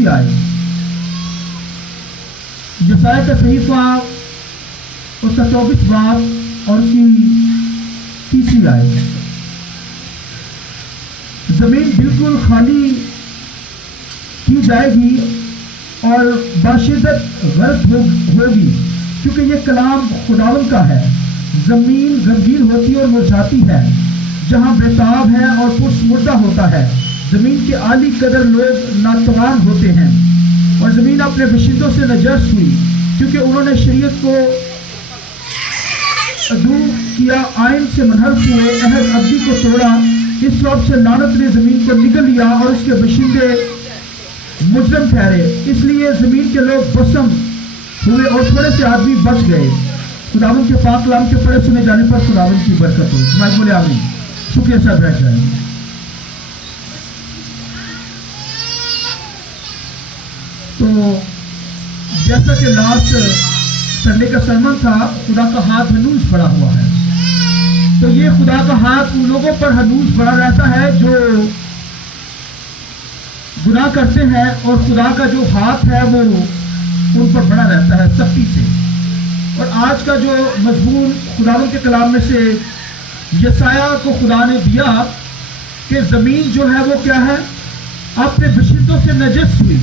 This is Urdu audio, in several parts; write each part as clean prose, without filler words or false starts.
تیسری آیت، یسایا کا صحیفہ اس کا 24 باب اور اس کی تیسری آیت، زمین بالکل خالی کی جائے گی اور باشدت غرق ہوگی، کیونکہ یہ کلام خداوند کا ہے۔ زمین غمگین ہوتی اور مرجھاتی ہے، جہاں بیتاب ہے اور پرسمردہ ہوتا ہے۔ زمین کے عالی قدر لوگ ناتوان ہوتے ہیں، اور زمین اپنے باشندوں سے نجس ہوئی، کیونکہ انہوں نے شریعت کو عدو کیا، آئین سے منحرف ہوئے، عہد ابدی کو توڑا۔ اس وقت سے لعنت نے زمین کو نگل لیا اور اس کے باشندے مجرم ٹھہرے، اس لیے زمین کے لوگ بسم ہوئے اور تھوڑے سے آدمی بچ گئے۔ خداوند کے پاک کلام کے پڑھے سنے جانے پر خداوند کی برکت ہو۔ سمائے بولے آمین۔ شکریہ صاحب، بیٹھ جائیں۔ تو جیسا کہ لاسٹ سنڈے کا سرمن تھا، خدا کا ہاتھ ہنوز بڑا ہوا ہے، تو یہ خدا کا ہاتھ ان لوگوں پر ہنوز بڑا رہتا ہے جو گناہ کرتے ہیں، اور خدا کا جو ہاتھ ہے وہ ان پر بڑا رہتا ہے سختی سے۔ اور آج کا جو مضمون خداوند کے کلام میں سے یسایہ کو خدا نے دیا کہ زمین جو ہے وہ کیا ہے، اپنے باشندوں سے نجس ہوئی۔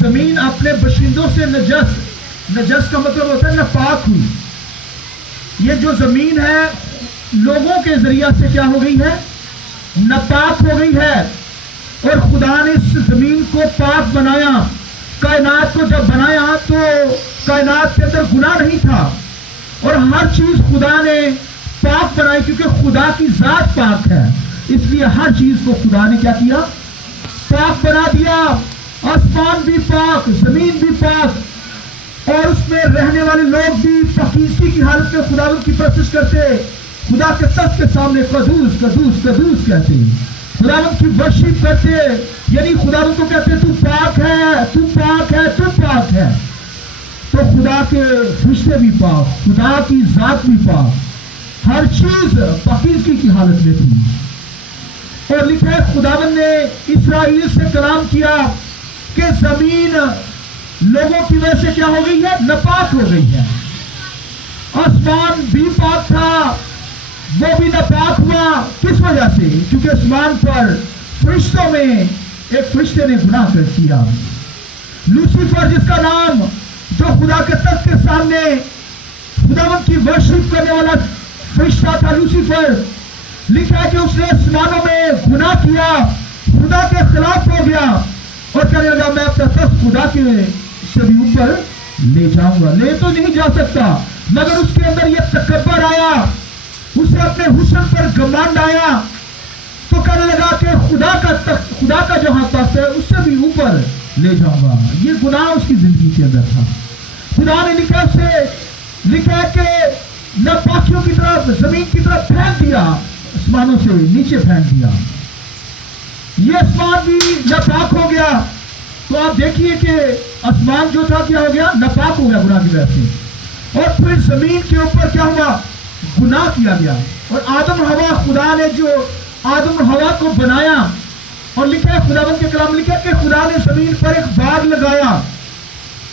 زمین اپنے باشندوں سے نجس کا مطلب ہوتا ہے ناپاک ہوئی۔ یہ جو زمین ہے لوگوں کے ذریعہ سے کیا ہو گئی ہے، ناپاک ہو گئی ہے، اور خدا نے اس زمین کو پاک بنایا۔ کائنات کو جب بنایا تو کائنات کے اندر گناہ نہیں تھا، اور ہر چیز خدا نے پاک بنائی، کیونکہ خدا کی ذات پاک ہے، اس لیے ہر چیز کو خدا نے کیا کیا، پاک بنا دیا۔ آسمان بھی پاک، زمین بھی پاک، اور اس میں رہنے والے لوگ بھی پاکیزگی کی حالت میں خداوند کی پرستش کرتے، خدا کے تخت کے سامنے قدوس قدوس قدوس کہتے، خداوند کی ورشپ کرتے، یعنی خداوند کو کہتے تو پاک ہے، تو پاک ہے، تو پاک ہے۔ تو خدا کے فرشتے بھی پاک، خدا کی ذات بھی پاک، ہر چیز پاکیزگی کی حالت میں تھی۔ اور لکھا ہے خداوند نے اسرائیل سے کلام کیا کہ زمین لوگوں کی وجہ سے کیا ہو گئی ہے، ناپاک ہو گئی ہے۔ آسمان بھی پاک تھا، وہ بھی ناپاک ہوا، کس وجہ سے؟ کیونکہ آسمان پر فرشتوں میں ایک فرشتے نے گناہ کر کیا۔ لوسیفر جس کا نام، جو خدا کے تخت کے سامنے خداوند کی ورشپ کرنے والا فرشتہ تھا لوسیفر، لکھا ہے کہ اس نے آسمانوں میں گناہ کیا، خدا کے خلاف ہو گیا، اور کہنے لگا میں اپنا تخت خدا کے سے بھی اوپر لے جاؤں گا۔ لے تو نہیں جا سکتا، مگر اس کے اندر یہ تکبر آیا، اسے اپنے حسن پر گمانڈ آیا، تو کہنے لگا کہ خدا کا جہاں تخت ہے اس سے بھی اوپر لے جاؤں گا۔ یہ گناہ اس کی زندگی کے اندر تھا۔ خدا نے لکھا ہے کہ ناپاکیوں کی طرف، زمین کی طرف پھینک دیا، آسمانوں سے نیچے پھینک دیا، یہ آسمان بھی ناپاک ہو گیا۔ تو آپ دیکھیے کہ آسمان جو تھا کیا ہو گیا، ناپاک ہو گیا گناہ کی وجہ سے، اور پھر زمین کے اوپر کیا ہوا، گناہ کیا گیا۔ اور آدم ہوا، خدا نے جو آدم ہوا کو بنایا، اور لکھا ہے خداوند کے کلام لکھا ہے کہ خدا نے زمین پر ایک باغ لگایا،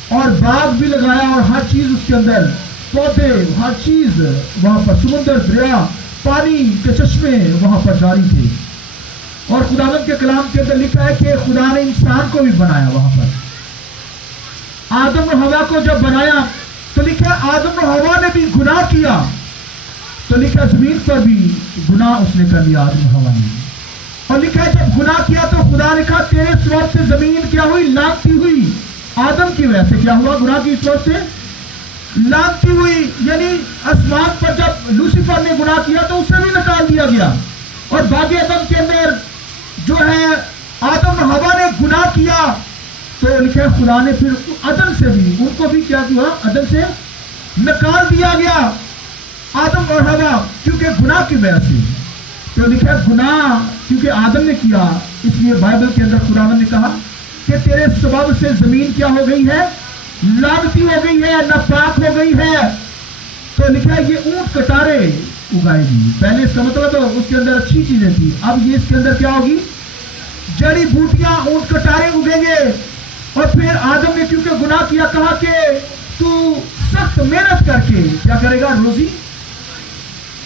اور باغ بھی لگایا، اور ہر چیز اس کے اندر، پودے، ہر چیز وہاں پر، سمندر، دریا، پانی کے چشمے وہاں پر جاری تھے۔ اور خداوند کے کلام کے اندر لکھا ہے کہ خدا نے انسان کو بھی بنایا وہاں پر۔ آدم و ہوا کو جب بنایا تو لکھا ہے آدم و ہوا نے بھی گناہ کیا، تو لکھا زمین پر بھی گناہ اس نے کر لیا آدم و ہوا نے۔ اور لکھا ہے جب گناہ کیا تو خدا نے کہا تیرے سبب سے زمین کیا ہوئی، لعنتی ہوئی۔ آدم کی وجہ سے کیا ہوا، گناہ کی سبب سے لعنتی ہوئی، یعنی آسمان پر جب لوسیفر نے گناہ کیا تو اسے بھی نکال دیا گیا۔ اور باغ عدن کے اندر جو ہے آدم و حوا نے گناہ کیا، تو لکھا ہے خدا نے پھر عدن سے بھی ان کو بھی کیا کیا، عدن سے نکال دیا گیا آدم اور حوا، کیونکہ گناہ کی وجہ سے۔ تو لکھا ہے گناہ کیونکہ آدم نے کیا، اس لیے بائبل کے اندر خداوند نے کہا کہ تیرے سبب سے زمین کیا ہو گئی ہے، لعنتی ہو گئی ہے، ناپاک ہو گئی ہے۔ تو لکھا ہے یہ اونٹ کٹارے اگائے گی۔ پہلے اس کا مطلب تو اس کے اندر اچھی چیزیں تھی، اب یہ اس کے اندر کیا ہوگی، جڑی بوٹیاں اونٹ کٹارے اگیں گے. اور پھر آدم نے کیونکہ گناہ کیا کہا کہ تو سخت محنت کر کے کیا کرے گا؟ روزی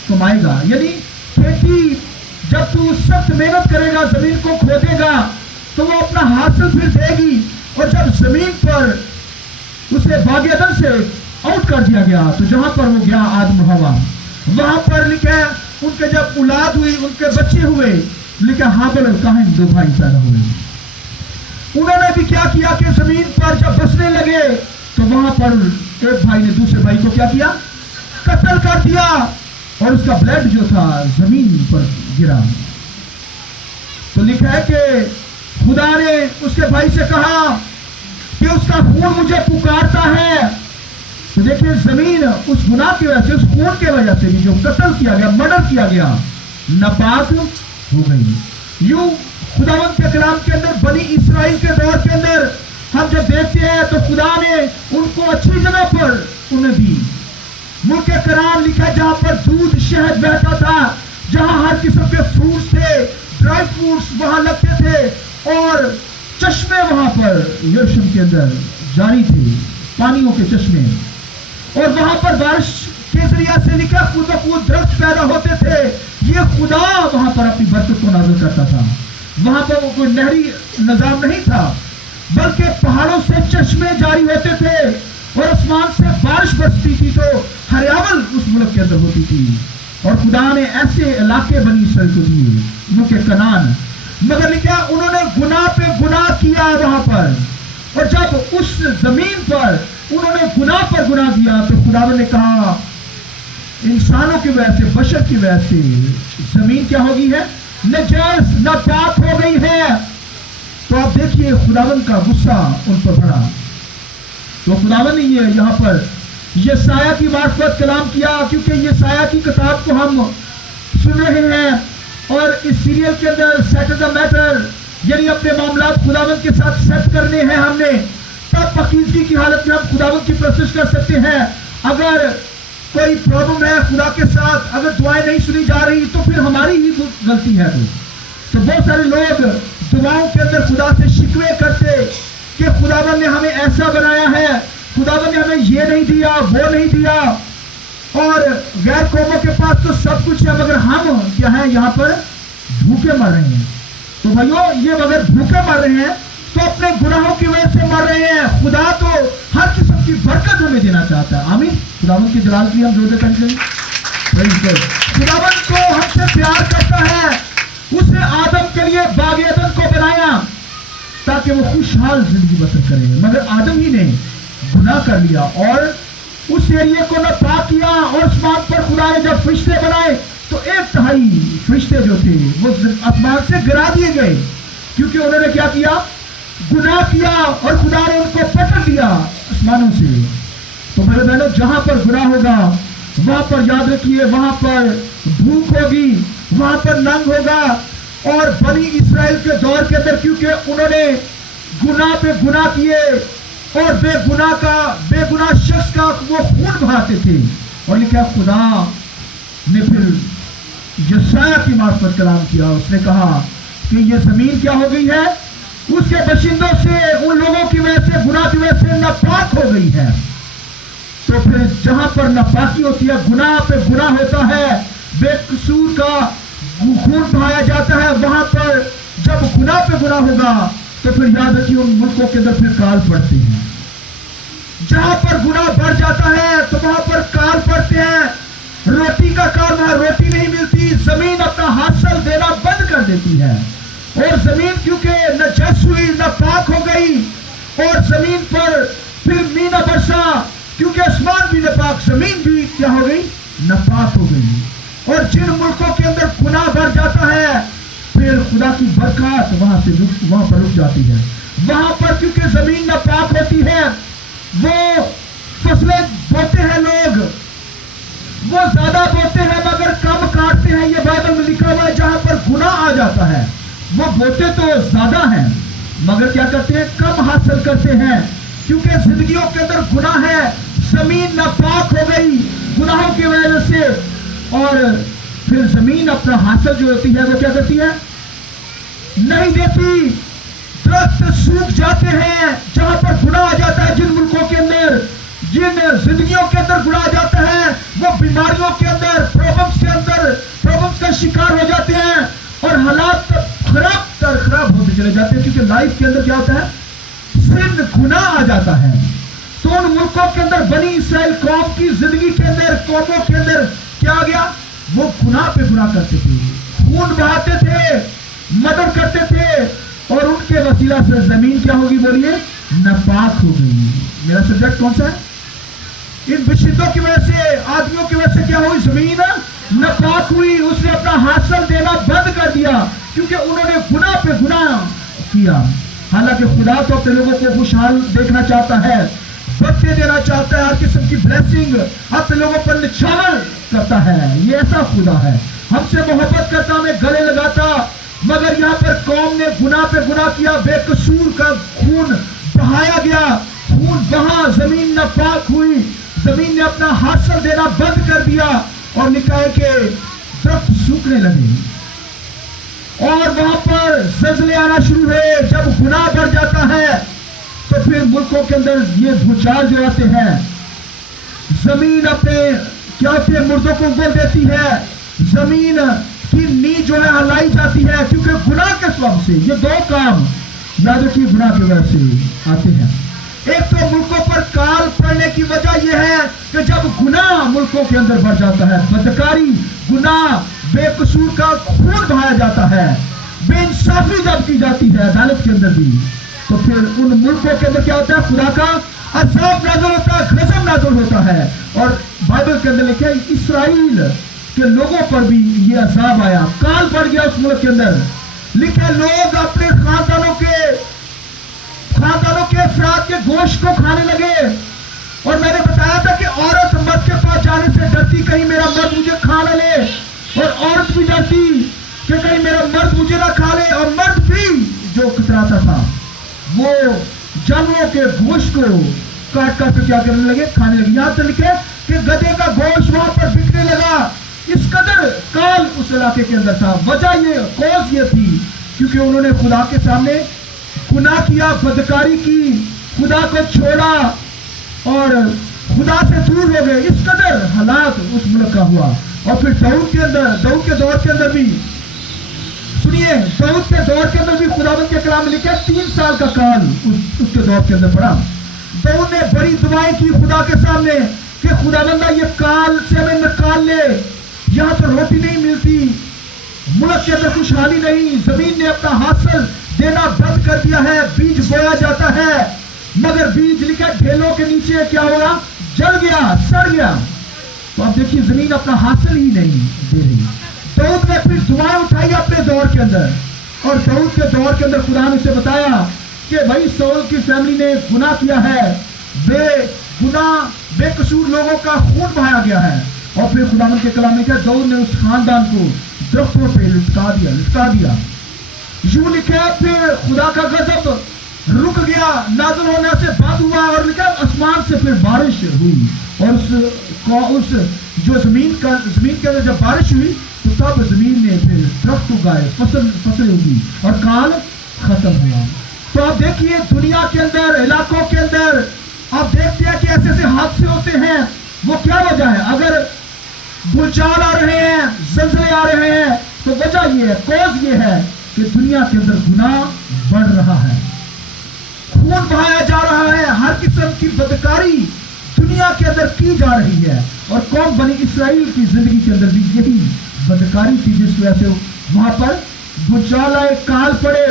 کمائے گا. یعنی کھیتی جب تو سخت محنت کرے گا، زمین کو کھودے گا تو وہ اپنا حاصل پھر دے گی. اور جب زمین پر اسے باغ عدن سے آؤٹ کر دیا گیا تو جہاں پر وہ گیا آدم و حوا، وہاں پر لکھا ہے ان کے جب اولاد ہوئی، ان کے بچے ہوئے، لکھا ہابل اور قائن 2 بھائی پیدا ہوئے. انہوں نے بھی کیا کیا کہ زمین پر جب بسنے لگے تو وہاں پر ایک بھائی نے دوسرے بھائی کو کیا کیا؟ قتل کر دیا. اور اس کا بلڈ جو تھا زمین پر گرا. تو لکھا ہے کہ خدا نے اس کے بھائی سے کہا کہ اس کا خون مجھے پکارتا ہے. تو دیکھیں زمین اس گناہ کی وجہ سے، اس خون کی وجہ سے بھی جو قتل کیا گیا، مرڈر کیا گیا، ناپاک ہو گئی. یوں خداوند کے کلام کے اندر بنی اسرائیل کے دور کے اندر ہم جب دیکھتے ہیں تو خدا نے ان کو اچھی جگہ پر انہیں دی. ملک کنعان لکھا ہے جہاں پر دودھ شہد بہتا تھا، جہاں ہر قسم کے فروٹس تھے، ڈرائی فروٹس وہاں لگتے تھے، اور چشمے وہاں پر یروشلم کے اندر جاری تھے، پانیوں کے چشمے. اور وہاں پر بارش کے ذریعے سے لکھا خود بخود درخت پیدا ہوتے تھے. یہ خدا وہاں پر اپنی برکت کو نازل کرتا تھا. وہاں پر کوئی نہری نظام نہیں تھا، بلکہ پہاڑوں سے چشمے جاری ہوتے تھے اور آسمان سے بارش برستی تھی تو ہریاول اس ملک کے اندر ہوتی تھی. اور خدا نے ایسے علاقے بنی اسرائیل کو دیے، ملک کنعان. مگر لکھا انہوں نے گناہ پہ گناہ کیا وہاں پر. اور جب اس زمین پر انہوں نے گناہ پر گناہ کیا تو خدا نے کہا انسانوں کی وجہ سے، بشر کی وجہ سے زمین کیا ہو گئی ہے؟ نجس، ناپاک ہو گئی ہے. تو آپ دیکھیے خداوند کا غصہ ان پر بڑھا. تو خداوند نے یہ یہاں پر یسایہ کی معرفت کلام کیا، کیونکہ یسایہ کی کتاب کو ہم سن رہے ہیں اور اس سیریل کے اندر سیٹل دا میٹر، یعنی اپنے معاملات خداوند کے ساتھ سیٹ کرنے ہیں ہم نے. تب پاکیزگی کی حالت میں ہم خداوند کی پرستش کر سکتے ہیں. اگر کوئی پرابلم ہے خدا کے ساتھ، اگر دعائیں نہیں سنی جا رہی تو پھر ہماری ہی غلطی ہے. تو بہت سارے لوگ دعاؤں کے اندر خدا سے شکوے کرتے کہ خداوند نے ہمیں ایسا بنایا ہے، خداوند نے ہمیں یہ نہیں دیا، وہ نہیں دیا، اور غیر قوموں کے پاس تو سب کچھ ہے مگر ہم کیا ہیں یہاں پر بھوکے مر رہے ہیں. تو بھائیو یہ اگر بھوکے مر رہے ہیں تو اپنے گناہوں کی وجہ سے مر رہے ہیں. خدا تو ہر قسم کی برکت ہمیں دینا چاہتا ہے. آمین. خداوند کی جلال کے لیے ہم زور سے خداوند کو ہم سے پیار کرتا ہے. اس نے آدم کے لیے باغ عدن کو بنایا تاکہ وہ خوشحال زندگی بسر کرے، مگر آدم ہی نے گناہ کر لیا اور اس ایریے کو ناپاک کیا. اور آسمان پر خدا نے جب فرشتے بنائے تو 1/3 فرشتے جو تھے وہ آسمان سے گرا دیے گئے، کیونکہ انہوں نے کیا کیا؟ گناہ کیا، اور خدا نے ان کو پکڑ دیا آسمانوں سے. تو میرے بہنوں جہاں پر گناہ ہوگا وہاں پر یاد رکھیے وہاں پر بھوک ہوگی، وہاں پر ننگ ہوگا. اور بنی اسرائیل کے دور کے اندر کیونکہ انہوں نے گناہ پہ گناہ کیے اور بے گناہ شخص کا وہ خون بہاتے تھے. اور لکھا خدا نے پھر یسایہ کی معرفت کلام کیا. اس نے کہا کہ یہ زمین کیا ہو گئی ہے؟ اس کے باشندوں سے، ان لوگوں کی وجہ سے، گناہ کی وجہ سے ناپاک ہو گئی ہے. تو پھر جہاں پر ناپاکی ہوتی ہے، گناہ پہ گناہ ہوتا ہے، بے قصور کا خون بہایا جاتا ہے، وہاں پر جب گناہ پہ گناہ ہوگا تو پھر یاد رکھیے ان ملکوں کے اندر پھر کال پڑتے ہیں. جہاں پر گناہ بڑھ جاتا ہے تو وہاں پر کال پڑتے ہیں. روٹی کا کال، وہاں روٹی نہیں ملتی، زمین اپنا حاصل دینا بند کر دیتی ہے. اور زمین کیونکہ نجس ہوئی، ناپاک ہو گئی، اور زمین پر پھر مینا برسا، کیونکہ آسمان بھی ناپاک، زمین بھی کیا ہو گئی؟ ناپاک ہو گئی. اور جن ملکوں کے اندر گناہ بڑھ جاتا ہے پھر خدا کی برکات وہاں پر رک جاتی ہے. وہاں پر کیونکہ زمین ناپاک ہوتی ہے، وہ فصلیں بوتے ہیں، لوگ وہ زیادہ بوتے ہیں مگر کم کاٹتے ہیں. یہ بائبل میں لکھا ہوا ہے. جہاں پر گناہ آ جاتا ہے وہ بوتے تو زیادہ ہیں مگر کیا کرتے ہیں؟ کم حاصل کرتے ہیں، کیونکہ زندگیوں کے اندر گناہ ہے. زمین ناپاک ہو گئی گناہوں کی وجہ سے، اور پھر زمین اپنا حاصل جو ہوتی ہے وہ کیا کرتی ہے؟ نہیں دیتی. درخت سوکھ جاتے ہیں جہاں پر گناہ آ جاتا ہے. جن ملکوں کے اندر, جن زندگیوں کے اندر گناہ آ جاتا ہے, وہ بیماریوں کے اندر, پرابلمس کا شکار ہو جاتے ہیں اور حالات خراب ہوتے چلے جاتے ہیں. کیونکہ لائف کے اندر کیا ہوتا ہے, سن, گناہ آ جاتا ہے. تو ان ملکوں کے اندر بنی اسرائیل قوم کی زندگی کے اندر, قوموں کے اندر کیا آ گیا, وہ گناہ پہ گناہ کرتے تھے, خون بہاتے تھے, مدر کرتے تھے, اور ان کے وسیلہ سے زمین کیا ہوگی, بولیے, ناپاک ہو گئی. میرا سبجیکٹ کون سا ہے؟ ان بشدوں کی وجہ سے, آدمیوں کی وجہ سے کیا ہوئی, زمین ناپاک ہوئی. اس نے اپنا حاصل دینا بند کر دیا کیونکہ انہوں نے گناہ پہ گناہ کیا. حالانکہ خدا تو اپنے لوگوں کو خوشحال دیکھنا چاہتا ہے, بچے دینا چاہتا ہے, ہر قسم کی بلیسنگ اپنے لوگوں پر نچھاور کرتا ہے. یہ ایسا خدا ہے, ہم سے محبت کرتا, ہمیں گلے لگاتا. مگر یہاں پر قوم نے گناہ پہ گناہ کیا, بے قصور کا خون بہایا گیا, خون بہا, زمین ناپاک ہوئی, زمین نے اپنا حاصل دینا بند کر دیا, اور لکھا ہے کہ درخت سوکھنے لگے اور وہاں پر زلزلے آنا شروع ہوئے. جب گناہ بڑھ جاتا ہے تو پھر ملکوں کے اندر یہ بھوچال جو آتے ہیں, زمین اپنے کیا ہوتی ہے, مردوں کو اگل دیتی ہے, زمین کی نیز جو ہے ہلائی جاتی ہے, کیونکہ گناہ کے سبب سے. یہ دو کام یاد رکھیے گناہ کی وجہ سے آتے ہیں. ایک تو ملکوں پر کال پڑنے کی وجہ یہ ہے کہ جب گناہ ملکوں کے اندر بڑھ جاتا ہے, بدکاری, گناہ, بے قصور کا خون بہایا جاتا ہے, بے انصافی جب کی جاتی ہے عدالت کے اندر بھی, تو پھر ان ملکوں کے اندر کیا ہوتا ہے, خدا کا عذاب نازل ہوتا ہے, غضب نازل ہوتا ہے. اور بائبل کے اندر لکھا ہے اسرائیل کے لوگوں پر بھی یہ عذاب آیا, کال پڑ گیا اس ملک کے اندر. لکھا ہے لوگ اپنے خاندانوں کے افراد کے گوشت کو کھانے لگے. اور میں نے بتایا تھا کہ عورت مرد کے پاس جانے سے ڈرتی, کہیں میرا مرد مجھے کھا نہ لے, اور عورت بھی ڈرتی کہ کہیں میرا مرد مجھے نہ کھا لے. اور مرد بھی جو کتراتا تھا وہ جانوروں کے گوشت کو کاٹ کر کے کیا کرنے لگے, کھانے لگے. یہاں سے لکھے کہ گدھے کا گوشت وہاں پر بکنے لگا. اس قدر کال اس علاقے کے اندر تھا. وجہ کوز یہ تھی کیونکہ انہوں نے خدا کے سامنے گناہ کیا, بدکاری کی, خدا کو چھوڑا اور خدا سے دور ہو گئے. اس قدر حالات اس ملک کا ہوا. اور پھر داؤد کے دور کے اندر بھی سنیے, داؤد کے دور کے اندر بھی خداوند کے کلام میں لکھا 3 سال کا کال اس کے دور کے اندر پڑا. داؤد نے بڑی دعائیں کی خدا کے سامنے کہ خداوندہ یہ کال سے ہمیں نکال لے, یہاں تو روٹی نہیں ملتی, ملک کے اندر خوشحالی نہیں, زمین نے اپنا حاصل دینا بند کر دیا ہے, بیج بویا جاتا ہے مگر بیج لکھا ڈھیلوں کے نیچے کیا ہوا, جل گیا, سڑ گیا. تو آپ دیکھیے زمین اپنا حاصل ہی نہیں دے رہی. داؤد نے پھر دعائیں اٹھائی اپنے دور کے اندر, اور داؤد کے دور کے اندر خدا نے اسے بتایا کہ بھائی سول کی فیملی نے گناہ کیا ہے, بے قصور لوگوں کا خون بہایا گیا ہے. اور پھر خداوند کے کلام میں کیا, داؤد نے اس خاندان کو درختوں پہ لٹکا دیا. یوں لکھا پھر خدا کا غضب رک گیا, نازل ہونے سے بعد ہوا, اور لکھا آسمان سے پھر بارش ہوئی. اور اس جو زمین کے اندر جب بارش ہوئی تو تب زمین نے پھر درخت اگائے, فصلیں اگی اور کال ختم ہوا. تو آپ دیکھیے دنیا کے اندر, علاقوں کے اندر آپ دیکھتے ہیں کہ ایسے ایسے حادثے ہوتے ہیں. وہ کیا وجہ ہے؟ اگر بھوچال آ رہے ہیں, زلزلے آ رہے ہیں, تو وجہ یہ ہے, کوز یہ ہے کہ دنیا کے اندر گناہ بڑھ رہا ہے, خون بہایا جا رہا ہے, ہر قسم کی بدکاری دنیا کے اندر کی جا رہی ہے. اور قوم بنی اسرائیل کی زندگی کے اندر بھی یہی بدکاری تھی جس وجہ سے وہاں پر بھوچال آئے, کال پڑے.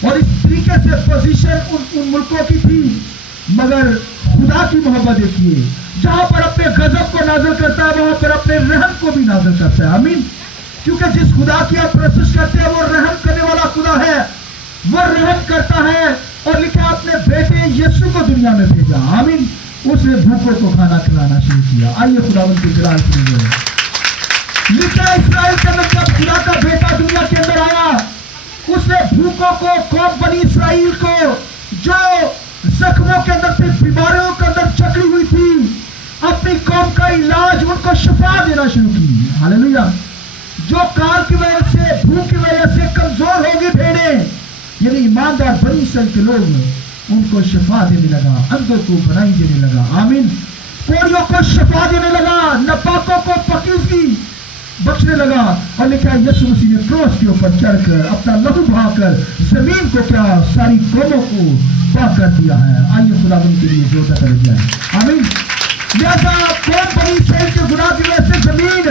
اور اس طریقے سے پوزیشن ان ملکوں کی تھی. مگر خدا کی محبت دیکھیے, جہاں پر اپنے غضب کو نازل کرتا ہے وہاں پر اپنے رحم کو بھی نازل کرتا ہے. آمین. کیونکہ جس خدا کی آپ پرستش کرتے ہیں وہ رحم کرنے والا خدا ہے, وہ رحم کرتا ہے. اور لکھا اپنے بیٹے یسوع کو دنیا میں بھیجا. آمین. اس نے بھوکوں کو کھانا کھلانا شروع کیا. آئیے خداوند کی جلال سنیے. لکھا اسرائیل کے اندر جب خدا کا بیٹا دنیا کے اندر آیا, اس نے بھوکوں کو, قوم بنی اسرائیل کو جو زخموں کے اندر تھی, بیماریوں کے اندر جکڑی ہوئی تھی, اپنی قوم کا علاج, ان کو شفا دینا شروع کی. ہاللیلویا. جو کال کی وجہ سے بھوک کی وجہ سے کمزور ہوگی بھیڑیں، یعنی ایماندار بنی اسرائیل کے لوگ، ان کو شفا دینے لگا، اندھوں کو بھلائی دینے لگا، آمین، کوڑیوں کو شفا دینے لگا، ناپاکوں کو پاکیزگی بخشنے لگا، اور لکھا ہے یسوع مسیح نے کروس کے اوپر چڑھ کر اپنا لہو بہا کر زمین کو کیا ساری قوموں کو پاک کر دیا ہے۔ آئیے خدا ان کے لیے زور کر جائے، آمین۔ لہذا قوم بنی اسرائیل کے گناہ کی وجہ سے زمین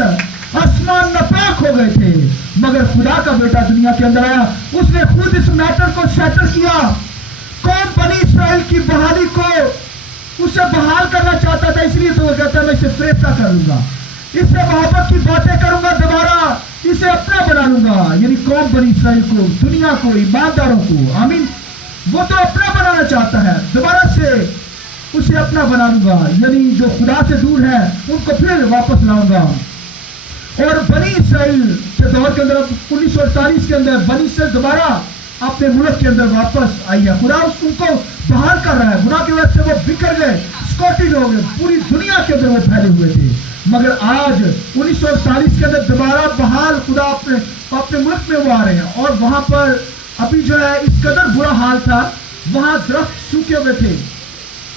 آسمان ناپاک ہو گئے تھے، مگر خدا کا بیٹا دنیا کے اندر آیا، اس نے خود اس میٹر کو سیٹل کیا۔ قوم بنی اسرائیل کی بحالی کو اسے بحال کرنا چاہتا تھا، اس لیے تو وہ کہتا ہے میں اسے فرشتہ کر لوں گا، اس سے محبت کی باتیں کروں گا، دوبارہ اسے اپنا بنا لوں گا۔ یعنی قوم بنی اسرائیل کو، دنیا کو، ایمانداروں کو، آمین، وہ تو اپنا بنانا چاہتا ہے، دوبارہ سے اسے اپنا بنا لوں گا، یعنی جو خدا سے دور ہے ان کو پھر واپس لاؤں گا۔ اور بنی اسرائیل کے دور کے اندر 1948 کے اندر بنی اسرائیل دوبارہ اپنے ملک کے اندر واپس آئی ہے۔ خدا ان کو بحال کر رہا ہے، گناہ کی وجہ سے وہ بکھر گئے، اسکاٹڈ ہو گئے، پوری دنیا کے اندر وہ پھیلے ہوئے تھے، مگر آج 1948 کے اندر دوبارہ بحال خدا اپنے ملک میں وہ آ رہے ہیں، اور وہاں پر ابھی جو ہے اس قدر برا حال تھا، وہاں درخت سوکھے ہوئے تھے،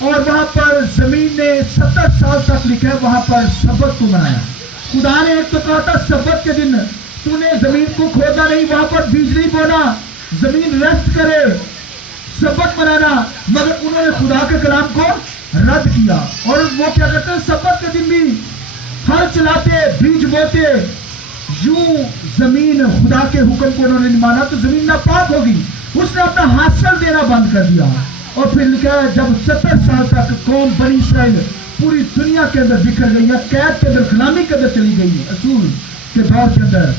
اور وہاں پر زمین نے 70 سال تک لکھا ہے وہاں پر سبت کو منایا۔ خدا نے ایک تو کہا تھا سبت کے دن تو نے زمین کو کھودنا نہیں، وہاں پر بیج نہیں بونا، زمین ریسٹ کرے، سبت منانا، مگر انہوں نے خدا کے کلام کو رد کیا، اور وہ کیا کرتے ہیں سبت کے دن بھی ہل چلاتے، بیج بوتے، یوں زمین خدا کے حکم کو انہوں نے نہیں مانا تو زمین ناپاک ہوگی، اس نے اپنا حاصل دینا بند کر دیا۔ اور پھر لکھا ہے جب 70 سال تک قوم بنی اسرائیل پوری دنیا کے اندر بکھر گئی، یا قید کے اندر، غلامی کے اندر چلی گئی، اصول کے دور کے اندر،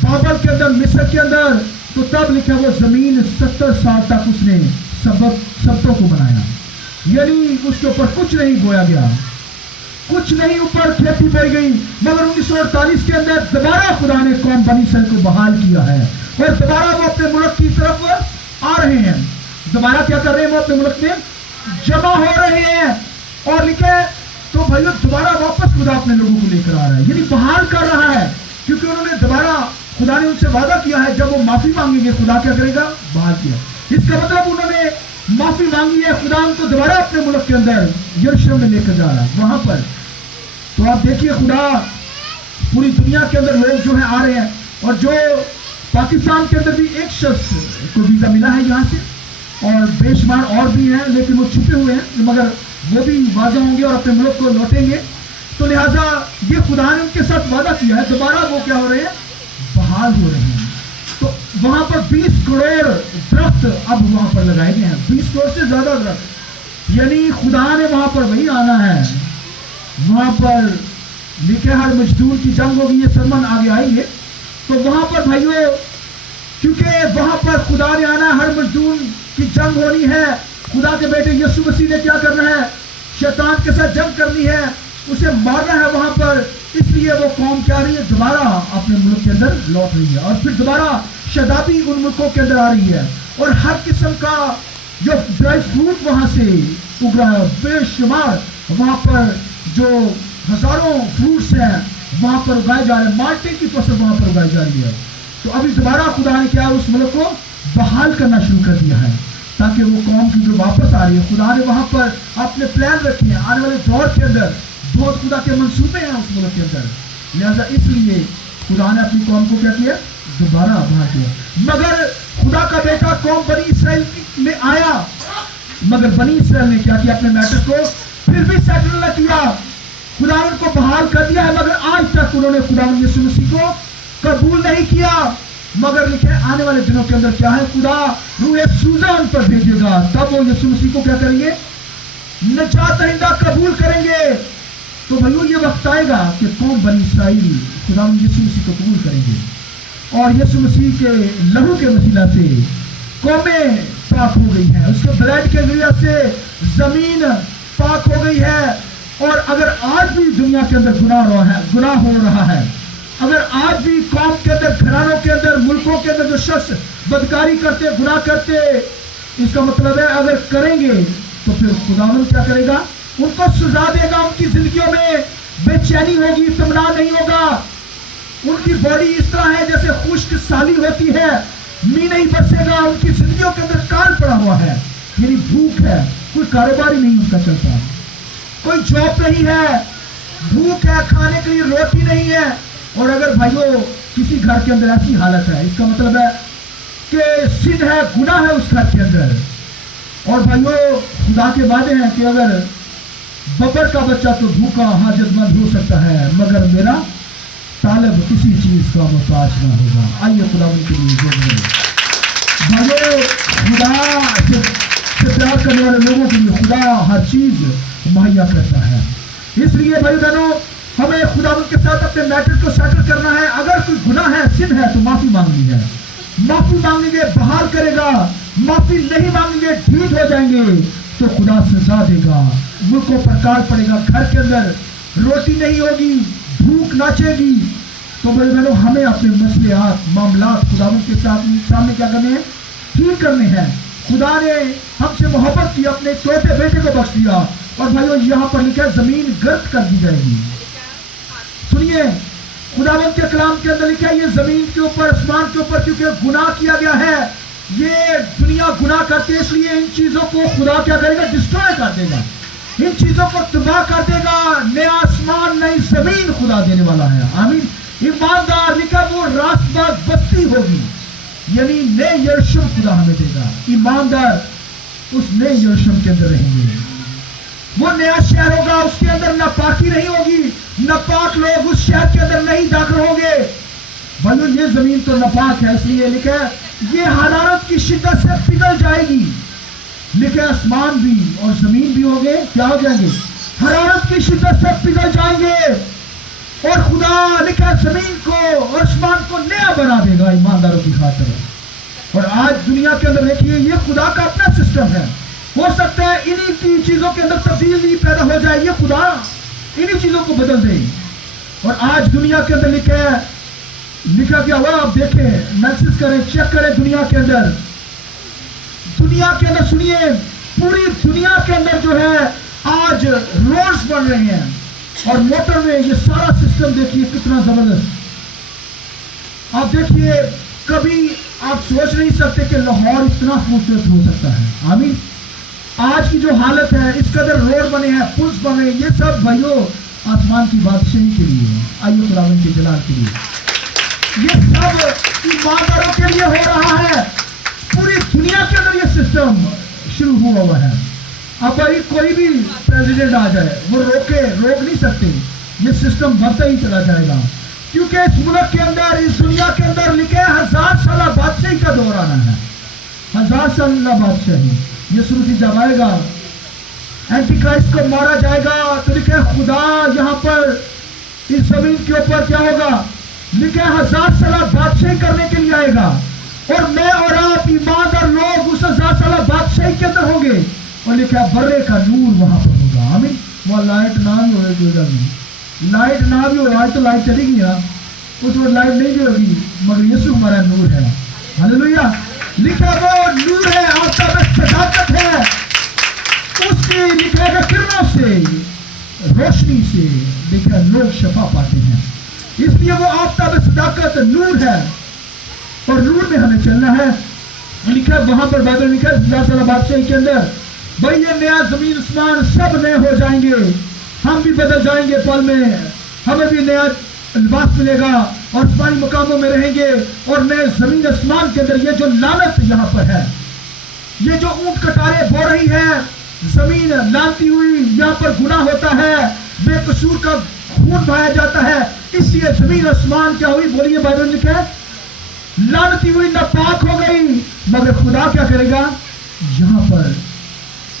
بابل کے اندر، مصر کے اندر، تو تب لکھا وہ زمین 70 سال تک اس نے سبتوں کو بنایا، یعنی اس کے اوپر کچھ نہیں بویا گیا، کچھ نہیں اوپر کھیتی بڑھ گئی، مگر 1948 کے اندر دوبارہ خدا نے قوم بنی اسرائیل کو بحال کیا ہے، اور دوبارہ وہ اپنے ملک کی طرف آ رہے ہیں، دوبارہ کیا کر رہے ہیں، وہ اپنے ملک میں جمع ہو رہے ہیں، اور لکھے تو بھائیو دوبارہ واپس خدا اپنے لوگوں کو لے کر آ رہا ہے، یعنی بحال کر رہا ہے، کیونکہ انہوں نے دوبارہ، خدا نے ان سے وعدہ کیا ہے جب وہ معافی مانگیں گے خدا کیا کرے گا، بحال کیا۔ اس کا مطلب انہوں نے معافی مانگی ہے، خدا ان کو دوبارہ اپنے ملک کے اندر یروشلم میں لے کر جا رہا ہے، وہاں پر تو آپ دیکھیے خدا پوری دنیا کے اندر لوگ جو ہیں آ رہے ہیں، اور جو پاکستان کے اندر بھی ایک شخص کو ویزا ملا ہے یہاں سے، اور بے شمار اور بھی ہیں لیکن وہ چھپے ہوئے ہیں، مگر وہ بھی واضح ہوں گے اور اپنے ملک کو لوٹیں گے، تو لہٰذا یہ خدا نے ان کے ساتھ وعدہ کیا ہے، دوبارہ وہ کیا ہو رہے ہیں، بحال ہو رہے ہیں۔ تو وہاں پر 20 کروڑ درخت اب وہاں پر لگائے گئے ہیں، 20 کروڑ سے زیادہ درخت، یعنی خدا نے وہاں پر وہی آنا ہے، وہاں پر لکھے ہر مزدور کی جنگ ہوگی، یہ سرمن آگے آئیں گے، تو وہاں پر بھائیو کیونکہ وہاں پر خدا نے آنا ہے، ہر مزدور کی جنگ ہونی ہے، خدا کے بیٹے یسوع مسیح نے کیا کرنا ہے، شیطان کے ساتھ جنگ کرنی ہے، اسے مارنا ہے وہاں پر، اس لیے وہ قوم کیا رہی ہے، دوبارہ اپنے ملک کے اندر لوٹ رہی ہے، اور پھر دوبارہ شادابی ان ملکوں کے اندر آ رہی ہے، اور ہر قسم کا جو ڈرائی فروٹ وہاں سے اگ رہا ہے، بے شمار وہاں پر جو ہزاروں فروٹس ہیں وہاں پر اگائے جا رہے ہیں، مالٹے کی فصل وہاں پر اگائی جا رہی ہے، تو ابھی دوبارہ خدا نے کیا اس ملک کو بحال کرنا شروع کر دیا ہے، تاکہ وہ قوم کی جو واپس آ رہی ہے، خدا نے وہاں پر اپنے پلان رکھے ہیں، آنے والے دور کے اندر بہت خدا کے منصوبے ہیں اس ملک کے اندر، لہذا اس لیے خدا نے اپنی قوم کو کیا کیا، دوبارہ بحال کیا۔ مگر خدا کا بیٹا قوم بنی اسرائیل میں آیا، مگر بنی اسرائیل نے کیا کیا، اپنے میٹر کو پھر بھی سیٹل نہ کیا، خدا نے ان کو بحال کر دیا ہے، مگر آج تک انہوں نے خدا یسوع مسیح کو قبول نہیں کیا، مگر لکھے آنے والے دنوں کے اندر کیا ہے، خدا روح سوزا ان پر بھیجے گا، تب وہ یسوع مسیح کو کیا کریں گے، نجات دہندہ قبول کریں گے۔ تو بھائیو یہ وقت آئے گا کہ قوم بنی اسرائیل خدا یسوع مسیح کو قبول کریں گے، اور یسوع مسیح کے لہو کے وسیلہ سے قومیں پاک ہو گئی ہیں، اس کے بلڈ کے ذریعے سے زمین پاک ہو گئی ہے، اور اگر آج بھی دنیا کے اندر گناہ ہو رہا ہے، اگر آج بھی قوم کے اندر، گھرانوں کے اندر، ملکوں کے اندر جو شخص بدکاری کرتے، گناہ کرتے، اس کا مطلب ہے اگر کریں گے تو پھر خداوند کیا کرے گا، ان کو سزا دے گا، ان کی زندگیوں میں بے چینی ہوگی، اطمینان نہیں ہوگا، ان کی باڈی اس طرح ہے جیسے خشک سالی ہوتی ہے، می نہیں برسے گا، ان کی زندگیوں کے اندر کال پڑا ہوا ہے، یعنی بھوک ہے، کوئی کاروبار ہی نہیں ان کا چلتا، کوئی جاب نہیں ہے، بھوک ہے، کھانے کے لیے روٹی نہیں ہے۔ اور اگر بھائیوں کسی گھر کے اندر ایسی حالت ہے، اس کا مطلب ہے کہ سن ہے، گناہ ہے اس گھر کے اندر۔ اور بھائیوں خدا کے وعدے ہیں کہ اگر ببر کا بچہ تو بھوکا حاجت مند ہو سکتا ہے، مگر میرا طالب کسی چیز کا محتاج نہ ہوگا۔ آئیے خدا ان کے لیے بھائیوں خدا سے پیار کرنے والے لوگوں کے لیے خدا ہر چیز مہیا کرتا ہے۔ اس لیے بھائی بہنوں ہمیں خدا ان کے ساتھ اپنے میٹر کو سیٹل کرنا ہے۔ اگر کوئی گناہ ہے، سن ہے، تو معافی مانگنی ہے، معافی مانگیں گے بحال کرے گا، معافی نہیں مانگیں گے ڈھیٹ ہو جائیں گے تو خدا سزا دے گا، ملکوں پر کال پڑے گا، گھر کے اندر روٹی نہیں ہوگی، بھوک ناچے گی۔ تو بھائی بہنوں ہمیں اپنے مسئلات معاملات خدا ان کے سامنے کیا کرنے ہیں؟ ٹھیک کرنے ہیں۔ خدا نے ہم سے محبت کی، اپنے چھوٹے بیٹے کو بخش دیا، اور بھائیوں یہاں پر لکھا ہے زمین گرد کر دی جائے گی۔ سنیے خداوند کے کلام کے اندر لکھا ہے یہ زمین کے اوپر، آسمان کے اوپر کیونکہ گناہ کیا گیا ہے، یہ دنیا گناہ کرتے، اس لیے ان چیزوں کو خدا کیا کرے گا؟ ڈسٹروائے کر دے گا، ان چیزوں کو تباہ کر دے گا۔ نیا آسمان نئی زمین خدا دینے والا ہے، آمین۔ ایماندار لکھا وہ راست باز بستی ہوگی، یعنی نئے یروشلم خدا ہمیں دے گا۔ ایماندار اس نئے یروشلم کے اندر رہیں گے، وہ نیا شہر ہوگا، اس کے اندر ناپاکی نہیں ہوگی، ناپاک لوگ اس شہر کے اندر نہیں داخل ہوں گے۔ بھائیو یہ زمین تو ناپاک ہے، اس لیے لکھا ہے یہ حرارت کی شدت سے پگھل جائے گی۔ لکھا ہے آسمان بھی اور زمین بھی ہوں گے، کیا ہو جائیں گے؟ حرارت کی شدت سے پگھل جائیں گے، اور خدا لکھا ہے زمین کو اور آسمان کو نیا بنا دے گا ایمانداروں کی خاطر۔ اور آج دنیا کے اندر دیکھیے یہ خدا کا اپنا سسٹم ہے، ہو سکتا ہے انہی چیزوں کے اندر تبدیلی پیدا ہو جائے، یہ خدا انہی چیزوں کو بدل دے۔ اور آج دنیا کے اندر لکھا کیا ہوا آپ دیکھیں، محسوس کریں، چیک کریں دنیا کے اندر سنیے پوری دنیا کے اندر جو ہے آج روڈز بن رہے ہیں اور موٹر وے، یہ سارا سسٹم دیکھیے کتنا زبردست۔ آپ دیکھیے کبھی آپ سوچ نہیں سکتے کہ لاہور اتنا خوبصورت ہو سکتا ہے، آمین۔ آج کی جو حالت ہے، اس قدر روڈ بنے ہیں، پلس بنے ہیں، یہ سب بھائیوں آسمان کی بادشاہی کے لیے ہے، آئیے خداوند کے جلال کے لیے، یہ سب ایمانداروں کے لیے ہو رہا ہے۔ پوری دنیا کے اندر یہ سسٹم شروع ہوا ہے۔ اب بھائی کوئی بھی پریزیڈنٹ آ جائے وہ روک نہیں سکتے، یہ سسٹم بڑھتا ہی چلا جائے گا، کیونکہ اس ملک کے اندر، اس دنیا کے اندر لکھے 1000 سالہ بادشاہی کا دور آنا ہے، 1000 سالہ بادشاہی۔ یسوع مسیح جب آئے گا، اینٹی کرائسٹ کو مارا جائے گا، تو لکھے خدا یہاں پر اس زمین کے اوپر کیا ہوگا؟ لکھے 1000 سالہ بادشاہی کرنے کے لیے آئے گا، اور میں اور آپ ایماندار لوگ اس 1000 سالہ بادشاہی کے اندر ہوں گے، اور لکھا برے کا نور وہاں پر ہوگا، آمین۔ وہ لائٹ نہ بھی ہوئے، کوئی گل نہیں، لائٹ نہ بھی ہو، آج تو لائٹ چلی گئی نا، اس وقت لائٹ نہیں بھی ہوگی، مگر یسوع ہمارا نور ہے، ہاللیلویہ۔ لکھا وہ نور ہے، آفتاب صداقت ہے، اس کی لکھا ہے کرنوں سے، روشنی سے لکھا لوگ شفا پاتے ہیں، اس لیے وہ آفتاب صداقت نور ہے، اور نور میں ہمیں چلنا ہے۔ لکھا وہاں پر بائبل لکھا 1000 سالہ بادشاہی کے اندر بھائی یہ نیا زمین آسمان سب نئے ہو جائیں گے، ہم بھی بدل جائیں گے پل میں، ہمیں بھی نیا لباس ملے گا اور آسمانی مقاموں میں رہیں گے، اور نئے زمین آسمان کے اندر یہ جو لعنت یہاں پر ہے، یہ جو اونٹ کٹارے بو رہی ہے، زمین لانتی ہوئی، یہاں پر گناہ ہوتا ہے، بے قصور کا خون بہایا جاتا ہے، اس لیے زمین آسمان کیا ہوئی؟ بولیے بائبل لکھا ہے لعنتی ہوئی، ناپاک ہو گئی، مگر خدا کیا کرے گا؟ یہاں پر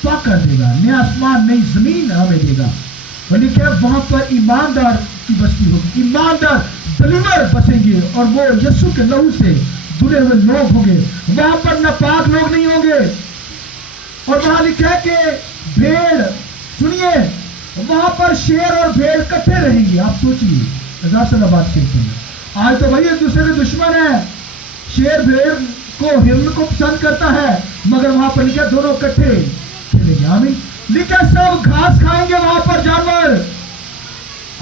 پاک کر دے گا، نیا آسمان نئی زمین ہمیں دے گا، اور لکھا ہے وہاں پر ایماندار کی بستی ہوگی، ایماندار بلیور بسیں گے، اور وہ یسوع کے لہو سے دھلے ہوئے لوگ ہوں گے، وہاں پر ناپاک لوگ نہیں ہوں گے۔ اور وہاں لکھا ہے کہ بھیڑ، سنیے وہاں پر شیر اور بھیڑ کٹھے رہیں گے۔ آپ سوچیے 1000 سالہ بادشاہی کے اندر، آج تو بھائی ایک دوسرے کے دشمن ہیں، شیر بھیڑ کو، ہرن کو پسند کرتا ہے، مگر وہاں پر لکھا دونوں کٹھے چلیں گے، آمین۔ لکھا سب گھاس کھائیں گے وہاں پر جانور،